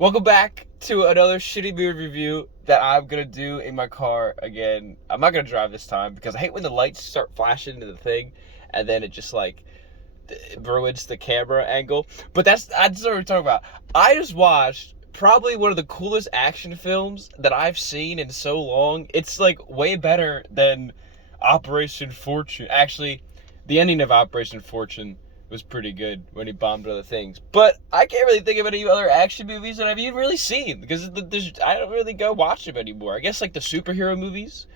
Welcome back to another shitty movie review that I'm gonna do in my car again. I'm not gonna drive this time because I hate when the lights start flashing into the thing and then it just like ruins the camera angle. But that's what we're talking about. I just watched probably one of the coolest action films that I've seen in so long. It's like way better than Operation Fortune. Actually, the ending of Operation Fortune was pretty good when he bombed other things. But I can't really think of any other action movies that I've even really seen because I don't really go watch them anymore. I guess like the superhero movies,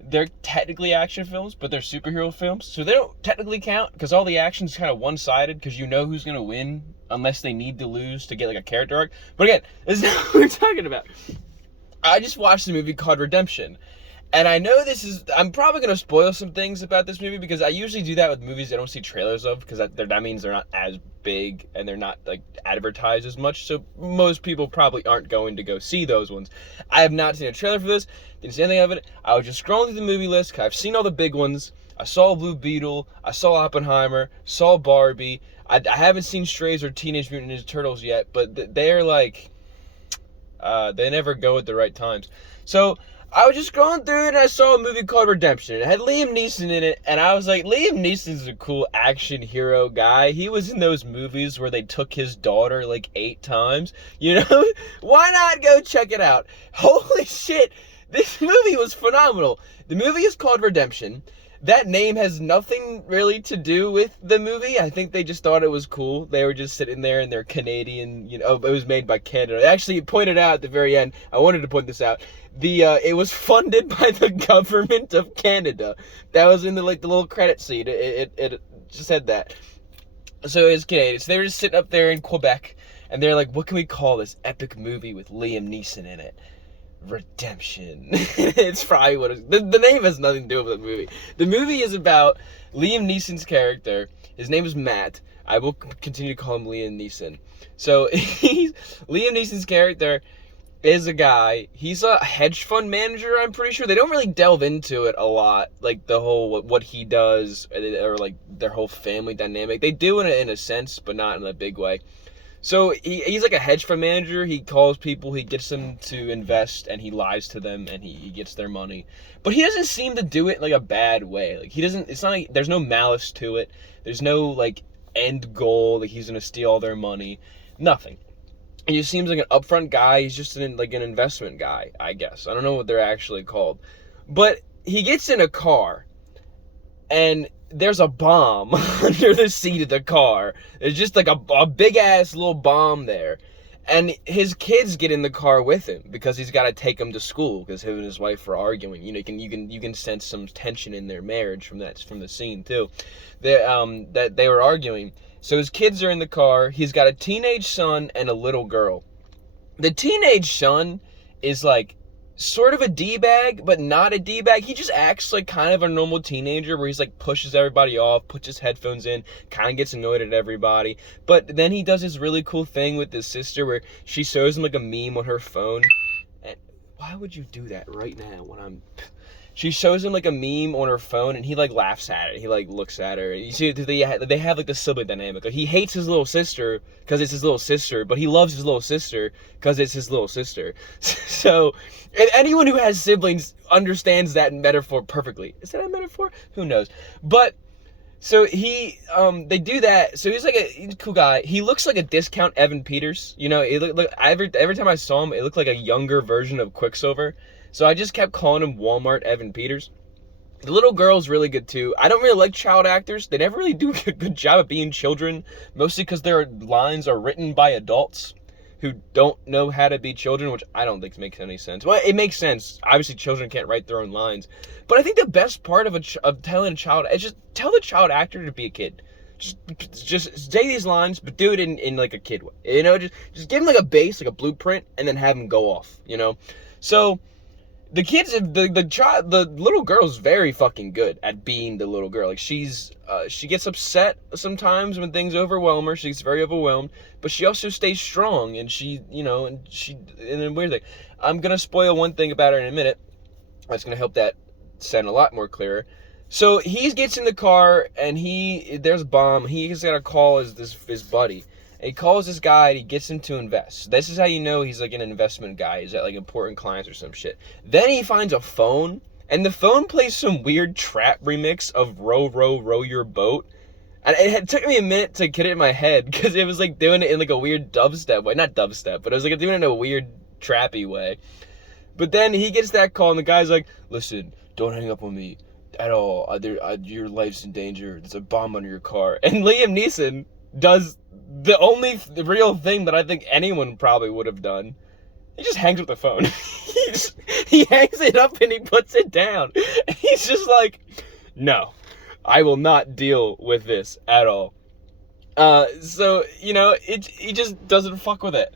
they're technically action films, but they're superhero films, so they don't technically count because all the action's kind of one-sided because you know who's gonna win unless they need to lose to get like a character arc. But again, this is not what we're talking about. I just watched a movie called Redemption. And I know I'm probably going to spoil some things about this movie because I usually do that with movies I don't see trailers of because that means they're not as big and they're not like advertised as much. So most people probably aren't going to go see those ones. I have not seen a trailer for this, didn't see anything of it. I was just scrolling through the movie list because I've seen all the big ones. I saw Blue Beetle, I saw Oppenheimer, saw Barbie. I haven't seen Strays or Teenage Mutant Ninja Turtles yet, but they're like, they never go at the right times. So I was just scrolling through it and I saw a movie called Redemption. It had Liam Neeson in it, and I was like, Liam Neeson's a cool action hero guy. He was in those movies where they took his daughter like 8 times. You know? Why not go check it out? Holy shit, this movie was phenomenal. The movie is called Redemption. That name has nothing really to do with the movie. I think they just thought it was cool. They were just sitting there in their Canadian, it was made by Canada. Actually, it pointed out at the very end, I wanted to point this out, it was funded by the government of Canada. That was in the little credit scene. It just said that. So it's Canadian. So they were just sitting up there in Quebec, and they're like, what can we call this epic movie with Liam Neeson in it? Redemption. It's probably what the name has nothing to do with the movie. The movie is about Liam Neeson's character. His name is Matt. I will continue to call him Liam Neeson. So Liam Neeson's character is a guy. He's a hedge fund manager, I'm pretty sure. They don't really delve into it a lot, like the whole what he does or like their whole family dynamic. They do in a sense, but not in a big way. So he's like a hedge fund manager. He calls people, he gets them to invest, and he lies to them, and he gets their money. But he doesn't seem to do it in like a bad way. Like it's not like, there's no malice to it. There's no like end goal, like he's gonna steal all their money. Nothing. He just seems like an upfront guy. He's just an investment guy, I guess. I don't know what they're actually called. But he gets in a car, and there's a bomb under the seat of the car. There's just like a big ass little bomb there. And his kids get in the car with him because he's got to take them to school because him and his wife are arguing. You can sense some tension in their marriage from the scene too. That they were arguing. So his kids are in the car. He's got a teenage son and a little girl. The teenage son is like sort of a D-bag, but not a D-bag. He just acts like kind of a normal teenager where he's like pushes everybody off, puts his headphones in, kind of gets annoyed at everybody. But then he does this really cool thing with his sister where she shows him like a meme on her phone. And why would you do that right now when I'm... She shows him like a meme on her phone and he like laughs at it. He like looks at her. You see, they have like the sibling dynamic. Like, he hates his little sister because it's his little sister, but he loves his little sister because it's his little sister. So, and anyone who has siblings understands that metaphor perfectly. Is that a metaphor? Who knows? But so they do that. So he's a cool guy. He looks like a discount Evan Peters. Every time I saw him, it looked like a younger version of Quicksilver. So I just kept calling him Walmart Evan Peters. The little girl's really good too. I don't really like child actors. They never really do a good job of being children, mostly because their lines are written by adults who don't know how to be children, which I don't think makes any sense. Well, it makes sense. Obviously, children can't write their own lines. But I think the best part of telling a child is just tell the child actor to be a kid. Just say these lines, but do it in like a kid way. Just give him like a base, like a blueprint, and then have him go off, So... The little girl's very fucking good at being the little girl. Like she gets upset sometimes when things overwhelm her. She's very overwhelmed, but she also stays strong. And and then weird thing. I'm gonna spoil one thing about her in a minute. That's gonna help that sound a lot more clearer. So he gets in the car and there's a bomb. He's got to call his buddy. And he calls this guy and he gets him to invest. This is how you know he's like an investment guy. He's at like important clients or some shit. Then he finds a phone, and the phone plays some weird trap remix of Row, Row, Row Your Boat. And it took me a minute to get it in my head because it was like doing it in like a weird dubstep way. Not dubstep, but it was like doing it in a weird trappy way. But then he gets that call and the guy's like, listen, don't hang up on me at all. Your life's in danger. There's a bomb under your car. And Liam Neeson does the only real thing that I think anyone probably would have done. He just hangs up the phone. He hangs it up and he puts it down. He's just like, no, I will not deal with this at all. So, you know, he just doesn't fuck with it.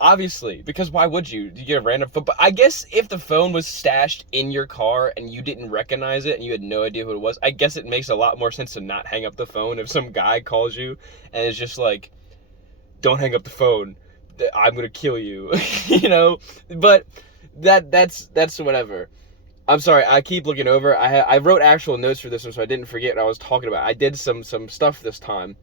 Obviously, because why would you? You get a random phone. But I guess if the phone was stashed in your car and you didn't recognize it and you had no idea who it was, I guess it makes a lot more sense to not hang up the phone if some guy calls you and is just like, don't hang up the phone. I'm gonna kill you. You know? But that's whatever. I'm sorry, I keep looking over. I wrote actual notes for this one so I didn't forget what I was talking about. I did some stuff this time.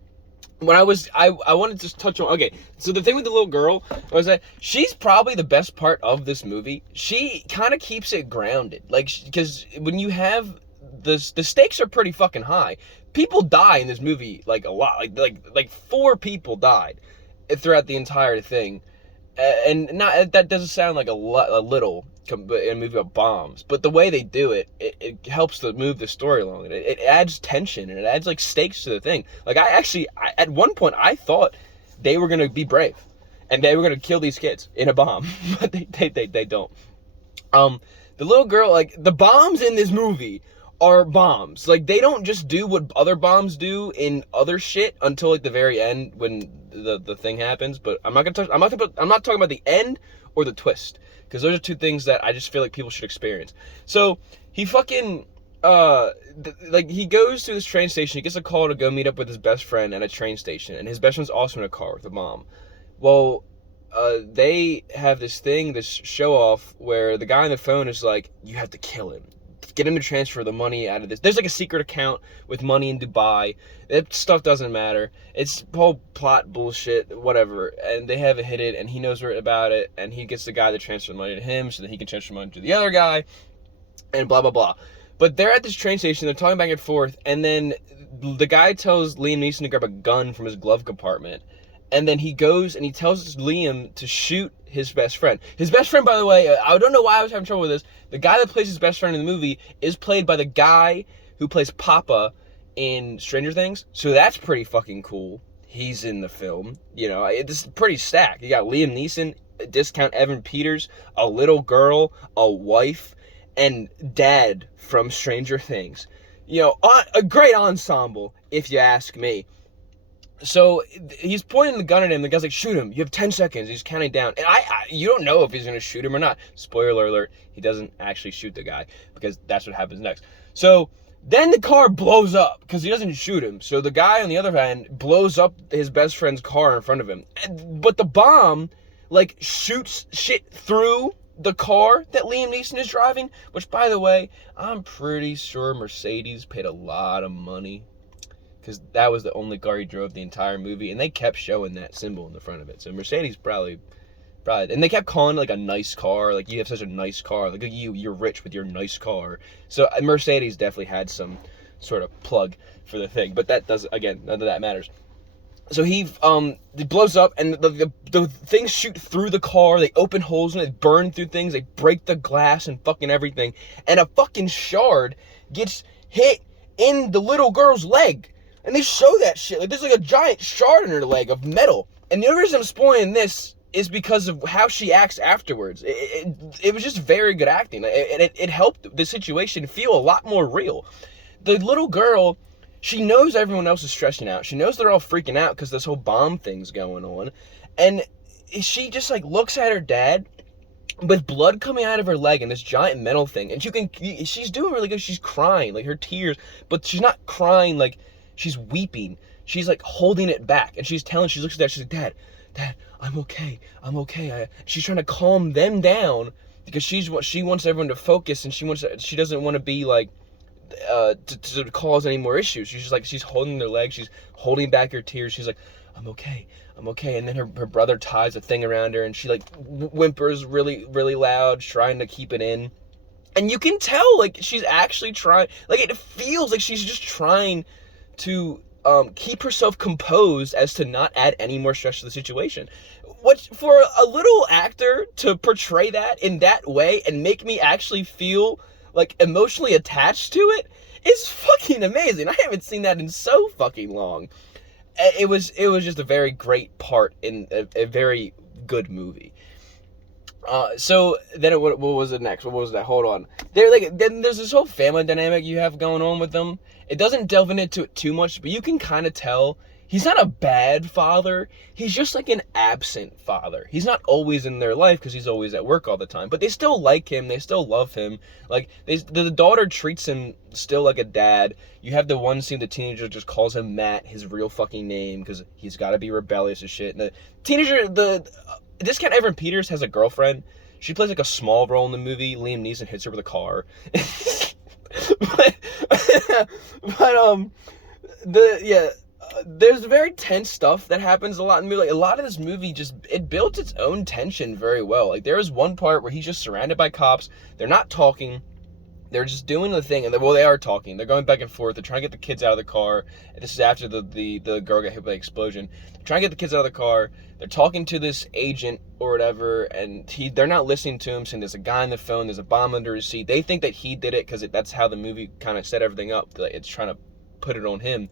When I wanted to just touch on, okay, so the thing with the little girl was that she's probably the best part of this movie. She kind of keeps it grounded, like, because when you have the stakes are pretty fucking high. People die in this movie, like, a lot, like 4 people died throughout the entire thing, and not that doesn't sound like a little in a movie about bombs, but the way they do it, it helps to move the story along. It adds tension and it adds like stakes to the thing. Like I at one point I thought they were gonna be brave and they were gonna kill these kids in a bomb, but they don't. The little girl, like the bombs in this movie are bombs. Like they don't just do what other bombs do in other shit until like the very end when the thing happens. But I'm not talking about the end or the twist, because those are 2 things that I just feel like people should experience. So he fucking like he goes to this train station. He gets a call to go meet up with his best friend at a train station, and his best friend's also in a car with a mom. Well, they have this show off where the guy on the phone is like, you have to kill him. Get him to transfer the money out of this. There's like a secret account with money in Dubai. That stuff doesn't matter. It's whole plot bullshit, whatever. And they have it hidden, and he knows about it, and he gets the guy to transfer the money to him so that he can transfer money to the other guy, and blah, blah, blah. But they're at this train station, they're talking back and forth, and then the guy tells Liam Neeson to grab a gun from his glove compartment. And then he goes and he tells Liam to shoot his best friend. His best friend, by the way, I don't know why I was having trouble with this. The guy that plays his best friend in the movie is played by the guy who plays Papa in Stranger Things. So that's pretty fucking cool. He's in the film. You know, it's pretty stacked. You got Liam Neeson, discount Evan Peters, a little girl, a wife, and Dad from Stranger Things. You know, a great ensemble, if you ask me. So he's pointing the gun at him. The guy's like, shoot him. You have 10 seconds. He's counting down. And you don't know if he's going to shoot him or not. Spoiler alert, he doesn't actually shoot the guy because that's what happens next. So then the car blows up because he doesn't shoot him. So the guy on the other hand blows up his best friend's car in front of him. But the bomb, like, shoots shit through the car that Liam Neeson is driving, which, by the way, I'm pretty sure Mercedes paid a lot of money, because that was the only car he drove the entire movie, and they kept showing that symbol in the front of it. So Mercedes probably, and they kept calling it like a nice car, like you have such a nice car, like you're rich with your nice car. So Mercedes definitely had some sort of plug for the thing, but that doesn't, again, none of that matters. So it blows up, and the things shoot through the car. They open holes in it, burn through things, they break the glass and fucking everything, and a fucking shard gets hit in the little girl's leg. And they show that shit. Like, there's like a giant shard in her leg of metal. And the only reason I'm spoiling this is because of how she acts afterwards. It was just very good acting. It helped the situation feel a lot more real. The little girl, she knows everyone else is stressing out. She knows they're all freaking out because this whole bomb thing's going on. And she just like looks at her dad with blood coming out of her leg and this giant metal thing. And she's doing really good. She's crying, like her tears. But she's not crying like she's weeping. She's like holding it back, and she looks at Dad, she's like, Dad, I'm okay. She's trying to calm them down because she wants everyone to focus, and she doesn't want to be like to cause any more issues. She's just like, she's holding their legs, she's holding back her tears. She's like, I'm okay. I'm okay. And then her brother ties a thing around her, and she like whimpers really, really loud, trying to keep it in. And you can tell, like, she's actually trying, like, it feels like she's just trying to keep herself composed as to not add any more stress to the situation. What, for a little actor to portray that in that way and make me actually feel, like, emotionally attached to it is fucking amazing. I haven't seen that in so fucking long. It was just a very great part in a very good movie. So then what was it next? What was that? Hold on. Then there's this whole family dynamic you have going on with them. It doesn't delve into it too much, but you can kind of tell he's not a bad father. He's just like an absent father. He's not always in their life because he's always at work all the time, but they still like him. They still love him. Like the daughter treats him still like a dad. You have the one scene the teenager just calls him Matt, his real fucking name, because he's got to be rebellious as shit. And the teenager, Discount Evan Peters has a girlfriend. She plays like a small role in the movie. Liam Neeson hits her with a car. There's very tense stuff that happens a lot in the movie. Like, a lot of this movie it builds its own tension very well. Like, there is one part where he's just surrounded by cops. They're not talking. They're just doing the thing, and they are talking. They're going back and forth. They're trying to get the kids out of the car. This is after the girl got hit by the explosion. They're trying to get the kids out of the car. They're talking to this agent or whatever, and they're not listening to him, saying there's a guy on the phone, there's a bomb under his seat. They think that he did it because that's how the movie kind of set everything up. Like, it's trying to put it on him.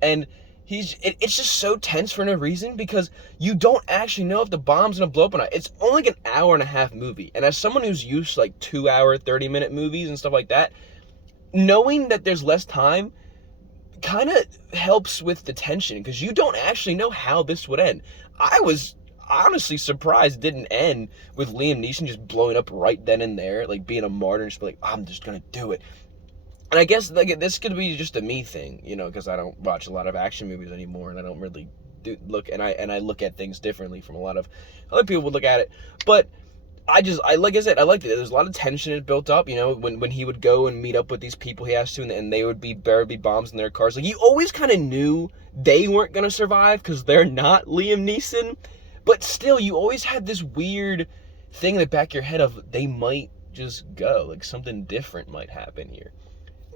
And it's just so tense for no reason because you don't actually know if the bomb's gonna blow up or not. It's only like an hour and a half movie, and as someone who's used to like 2 hour, 30-minute movies and stuff like that, knowing that there's less time kind of helps with the tension because you don't actually know how this would end. I was honestly surprised it didn't end with Liam Neeson just blowing up right then and there, like being a martyr and just be like, I'm just gonna do it. And I guess like this could be just a me thing, you know, because I don't watch a lot of action movies anymore, and I don't really look at things differently from a lot of other people would look at it. But I like I said, I liked it. There's a lot of tension built up, you know, when he would go and meet up with these people he has to, and there would be bombs in their cars. Like, you always kind of knew they weren't gonna survive because they're not Liam Neeson, but still, you always had this weird thing in the back of your head of they might just go, like something different might happen here.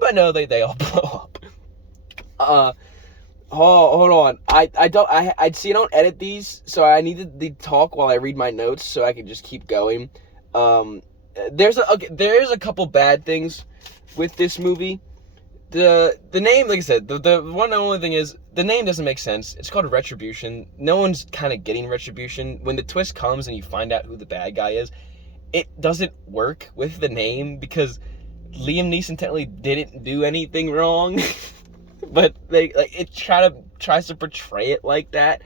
But no, they all blow up. Hold on. I see I don't edit these, so I need to talk while I read my notes so I can just keep going. There's a couple bad things with this movie. The name, like I said, the one and only thing is the name doesn't make sense. It's called Retribution. No one's kind of getting Retribution. When the twist comes and you find out who the bad guy is, it doesn't work with the name because Liam Neeson technically didn't do anything wrong, but it tries to portray it like that.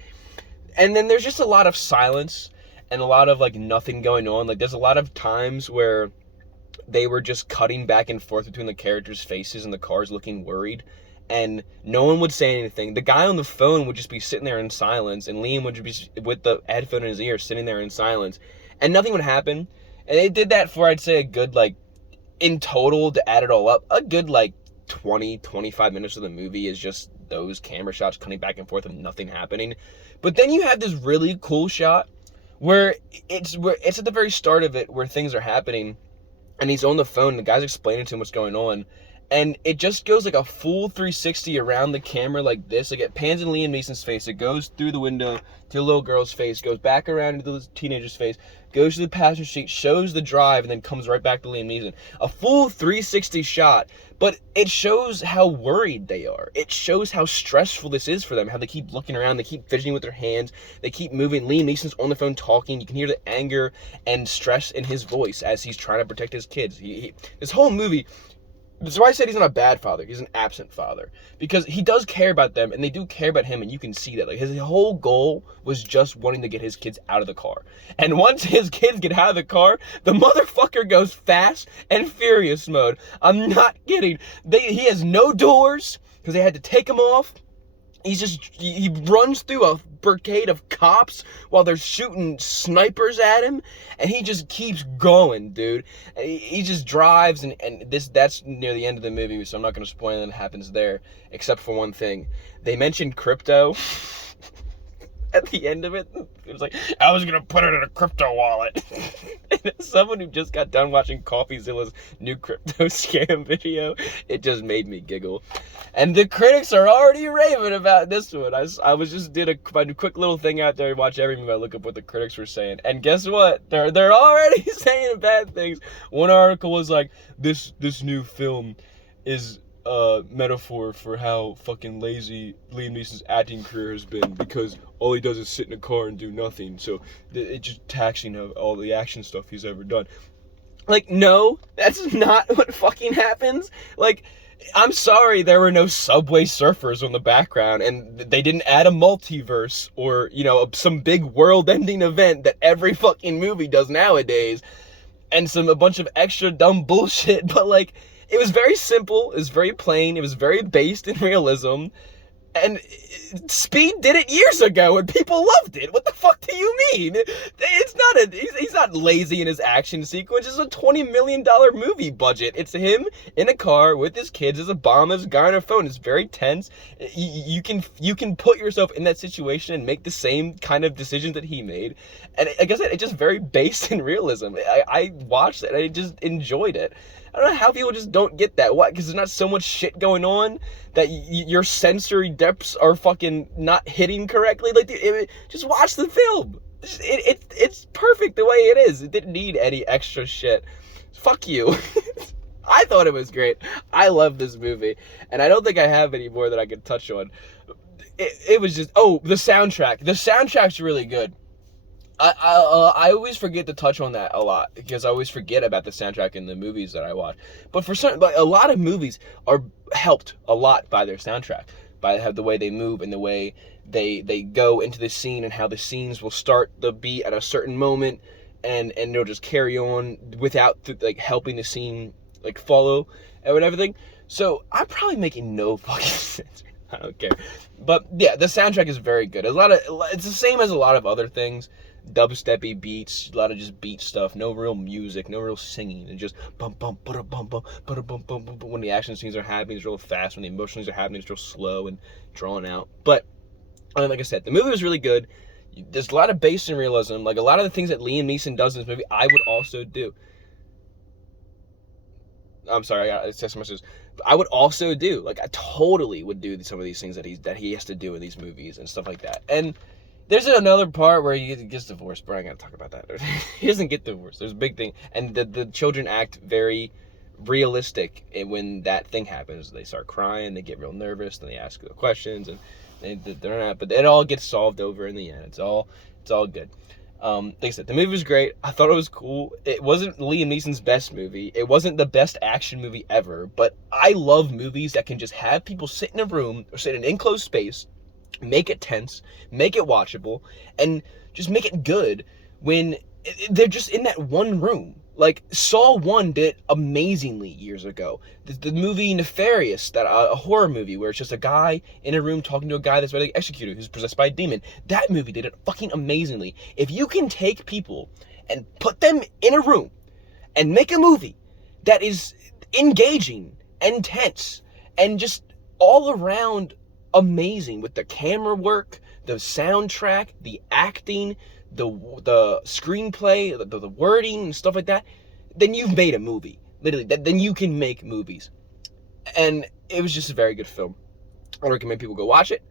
And then there's just a lot of silence and a lot of like nothing going on. Like, there's a lot of times where they were just cutting back and forth between the characters' faces and the cars looking worried, and no one would say anything. The guy on the phone would just be sitting there in silence, and Liam would just be with the headphone in his ear sitting there in silence, and nothing would happen. And they did that for, I'd say, a good, like, in total, to add it all up, a good, like, 20-25 minutes of the movie is just those camera shots cutting back and forth and nothing happening. But then you have this really cool shot where it's at the very start of it where things are happening, and he's on the phone, and the guy's explaining to him what's going on, and it just goes like a full 360 around the camera like this. Like, it pans in Liam Neeson's face, it goes through the window to the little girl's face, goes back around into the teenager's face, goes to the passenger seat, shows the drive, and then comes right back to Liam Neeson. A full 360 shot, but it shows how worried they are. It shows how stressful this is for them, how they keep looking around, they keep fidgeting with their hands, they keep moving. Liam Neeson's on the phone talking. You can hear the anger and stress in his voice as he's trying to protect his kids. This whole movie, that's why I said he's not a bad father. He's an absent father. Because he does care about them, and they do care about him, and you can see that. Like, his whole goal was just wanting to get his kids out of the car. And once his kids get out of the car, the motherfucker goes fast and furious mode. I'm not kidding. He has no doors, because they had to take him off. He runs through a brigade of cops while they're shooting snipers at him, and he just keeps going, dude. He just drives, and that's near the end of the movie, so I'm not going to spoil anything that happens there, except for one thing. They mentioned crypto. At the end of it, it was like, I was gonna put it in a crypto wallet. And as someone who just got done watching CoffeeZilla's new crypto scam video, it just made me giggle. And the critics are already raving about this one. I was just did a quick little thing out there, watch every movie, I look up what the critics were saying, and guess what? They're already saying bad things. One article was like, this new film is a metaphor for how fucking lazy Liam Neeson's acting career has been, because all he does is sit in a car and do nothing. So it's just taxing of all the action stuff he's ever done. Like, no, that's not what fucking happens. Like, I'm sorry there were no Subway Surfers on the background, and they didn't add a multiverse or, you know, some big world-ending event that every fucking movie does nowadays, and a bunch of extra dumb bullshit, but like, it was very simple, it was very plain, it was very based in realism, and Speed did it years ago and people loved it. What the fuck do you mean? It's not he's not lazy in his action sequence. It's a $20 million movie budget. It's him in a car with his kids as a bomb, as a guy on a phone. It's very tense. You can put yourself in that situation and make the same kind of decisions that he made. And like I said, it's just very based in realism. I watched it and I just enjoyed it. I don't know how people just don't get that. What? Because there's not so much shit going on that your sensory depths are fucking not hitting correctly. Like, just watch the film. It's perfect the way it is. It didn't need any extra shit. Fuck you. I thought it was great. I love this movie, and I don't think I have any more that I could touch on. It was just, oh, the soundtrack. The soundtrack's really good. I always forget to touch on that a lot, because I always forget about the soundtrack in the movies that I watch. But a lot of movies are helped a lot by their soundtrack, by the way they move and the way they go into the scene, and how the scenes will start the beat at a certain moment, and they'll just carry on without like helping the scene like follow and everything. So I'm probably making no fucking sense. I don't care. But yeah, the soundtrack is very good. It's the same as a lot of other things. Dubsteppy beats, a lot of just beat stuff, no real music, no real singing, and just bum bum bum bum bum bum bum bum bum. When the action scenes are happening, it's real fast. When the emotion scenes are happening, it's real slow and drawn out. But like I said, the movie was really good. There's a lot of base in realism. Like, a lot of the things that Liam Neeson does in this movie, I would also do. I'm sorry, I got text messages. I would also do. Like, I totally would do some of these things that he has to do in these movies and stuff like that. And there's another part where he gets divorced, but I gotta talk about that. He doesn't get divorced. There's a big thing. And the children act very realistic when that thing happens. They start crying, they get real nervous, then they ask the questions, and they're not. But it all gets solved over in the end. It's all good. Like I said, the movie was great. I thought it was cool. It wasn't Liam Neeson's best movie. It wasn't the best action movie ever. But I love movies that can just have people sit in a room or sit in an enclosed space, make it tense, make it watchable, and just make it good when they're just in that one room. Like, Saw 1 did amazingly years ago. The movie Nefarious, a horror movie where it's just a guy in a room talking to a guy that's ready to get executed, who's possessed by a demon. That movie did it fucking amazingly. If you can take people and put them in a room and make a movie that is engaging and tense and just all around amazing, with the camera work, the soundtrack, the acting, the screenplay, the wording and stuff like that, then you've made a movie. Literally, then you can make movies. And it was just a very good film. I recommend people go watch it.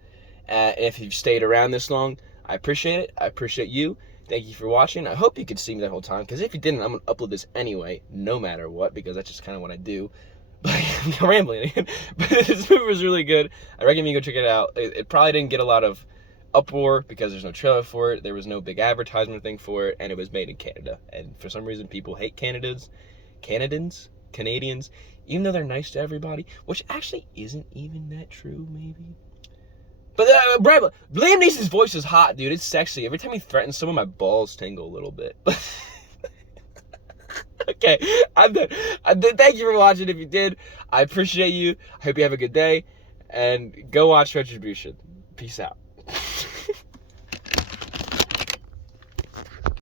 And if you've stayed around this long, I appreciate it. I appreciate you. Thank you for watching. I hope you could see me the whole time, because if you didn't, I'm going to upload this anyway, no matter what, because that's just kind of what I do. But I'm rambling again. But this movie was really good. I recommend you go check it out. It probably didn't get a lot of uproar because there's no trailer for it, there was no big advertisement thing for it, and it was made in Canada. And for some reason, people hate Canadians, even though they're nice to everybody, which actually isn't even that true, maybe. But Liam Neeson's voice is hot, dude. It's sexy. Every time he threatens someone, my balls tingle a little bit. Okay, I'm done. Thank you for watching. If you did, I appreciate you. I hope you have a good day, and go watch Retribution. Peace out.